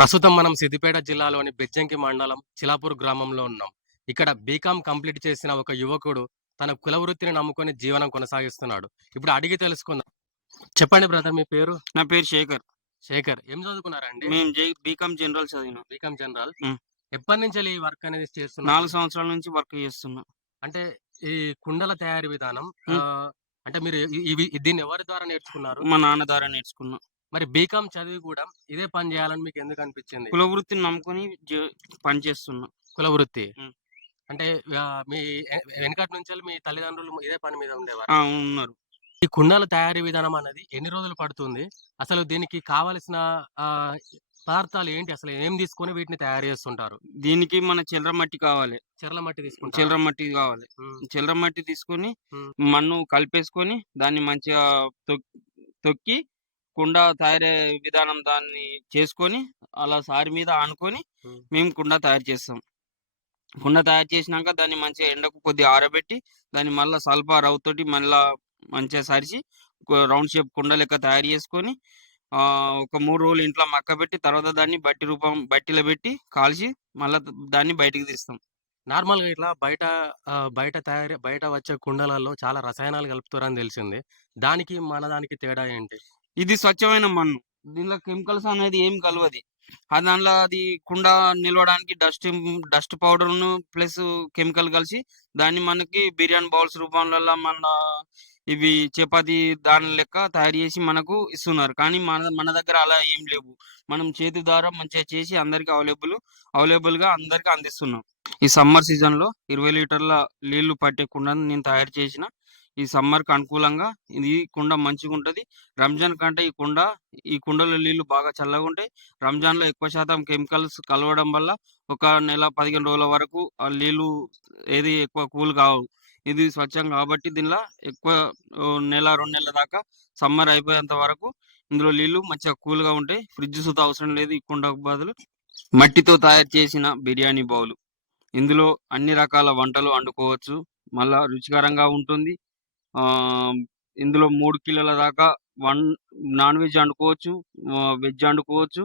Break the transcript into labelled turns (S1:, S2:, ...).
S1: ప్రస్తుతం మనం సిద్దిపేట జిల్లాలోని బెజ్జంకి మండలం చిలాపూర్ గ్రామంలో ఉన్నాం. ఇక్కడ బీకామ్ కంప్లీట్ చేసిన ఒక యువకుడు తన కుల వృత్తిని నమ్ముకొని జీవనం కొనసాగిస్తున్నాడు. ఇప్పుడు అడిగి తెలుసుకుందాం. చెప్పండి బ్రదర్ మీ పేరు?
S2: నా పేరు శేఖర్.
S1: శేఖర్. ఏం చదువుకున్నారండి?
S2: మేము బీకామ్ జనరల్ చదివిన.
S1: B Com general. ఎప్పటి నుంచి ఈ వర్క్ అనేది చేస్తున్నారు?
S2: నాలుగు సంవత్సరాల నుంచి వర్క్ చేస్తున్నా.
S1: అంటే ఈ కుండల తయారీ విధానం. ఆ, అంటే మీరు ఇవి దీన్ని ఎవరి ద్వారా నేర్చుకున్నారు?
S2: మా నాన్న ద్వారా నేర్చుకున్నా.
S1: మరి బీకామ్ చదివి కూడా ఇదే పని చేయాలని మీకు ఎందుకు అనిపించింది?
S2: కుల వృత్తిని నమ్ముకొని పని చేస్తున్నా.
S1: కుల వృత్తి. అంటే మీ వెనకటి నుంచి మీ తల్లిదండ్రులు ఇదే పని మీద ఉండేవారు?
S2: ఉన్నారు.
S1: ఈ కుండల తయారీ విధానం అనేది ఎన్ని రోజులు పడుతుంది? అసలు దీనికి కావలసిన ఆ, పదార్థాలు ఏంటి? అసలు ఏం తీసుకొని వీటిని తయారు చేస్తుంటారు?
S2: దీనికి మన చిల్లర మట్టి కావాలి.
S1: చెర్ల మట్టి తీసుకుంటారు?
S2: చిల్లర మట్టి కావాలి. చిల్లర మట్టి తీసుకొని. మన్ను కలిపేసుకొని దాన్ని మంచిగా తొక్- తొక్కి కుండ తయారయ్యే విధానం దాన్ని చేసుకొని అలా సారి మీద ఆనుకొని. మేము కుండ తయారు చేస్తాం. కుండ తయారు చేసినాక దాన్ని మంచిగా ఎండకు కొద్దిగా ఆరబెట్టి దాన్ని మళ్ళీ సల్ప రవ్వుతోటి మళ్ళా మంచిగా సరిచి రౌండ్ షేప్ కుండ లెక్క తయారు చేసుకొని ఆ, ఒక మూడు రోజులు ఇంట్లో మక్కబెట్టి తర్వాత దాన్ని బట్టి రూపం బట్టిలో పెట్టి కాల్చి మళ్ళీ దాన్ని బయటికి తీస్తాం.
S1: నార్మల్గా ఇట్లా బయట బయట తయారు బయట వచ్చే కుండలలో చాలా రసాయనాలు కలుపుతారని తెలిసింది. దానికి మన దానికి తేడా ఏంటి?
S2: ఇది స్వచ్ఛమైన మన్ను. దీనిలో కెమికల్స్ అనేది ఏం కలవది. అది దానిలో అది కుండ నిలవడానికి dust dust powder plus chemical కలిసి దాన్ని మనకి బిర్యానీ బౌల్స్ రూపంలో మన ఇవి చపాతి దాని లెక్క తయారు చేసి మనకు ఇస్తున్నారు. కానీ మన మన దగ్గర అలా ఏం లేవు. మనం చేతి ద్వారా మంచిగా చేసి అందరికి అవైలబుల్ అవైలబుల్గా అందరికి అందిస్తున్నాం. ఈ సమ్మర్ సీజన్లో ఇరవై లీటర్ల నీళ్ళు పట్టే కుండను నేను తయారు చేసిన ఈ సమ్మర్కి అనుకూలంగా ఇది కుండ మంచిగా ఉంటది రంజాన్ కంటే ఈ కుండ ఈ కుండలో నీళ్ళు బాగా చల్లగా ఉంటాయి రంజాన్లో ఎక్కువ శాతం కెమికల్స్ కలవడం వల్ల ఒక నెల పదిహేను రోజుల వరకు ఆ నీళ్ళు ఏది ఎక్కువ కూల్ కావు. ఇది స్వచ్ఛం కాబట్టి దీనిలో ఎక్కువ నెల రెండు నెలల దాకా సమ్మర్ అయిపోయేంత వరకు ఇందులో నీళ్ళు మంచిగా కూల్గా ఉంటాయి. ఫ్రిడ్జ్ సుత అవసరం లేదు ఈ కుండకు బదులు. మట్టితో తయారు చేసిన బిర్యానీ బౌల్. ఇందులో అన్ని రకాల వంటలు వండుకోవచ్చు. మళ్ళా రుచికరంగా ఉంటుంది. ఇందులో మూడు కిలోల దాకా వన్ నాన్ వెజ్ వండుకోవచ్చు వెజ్ వండుకోవచ్చు.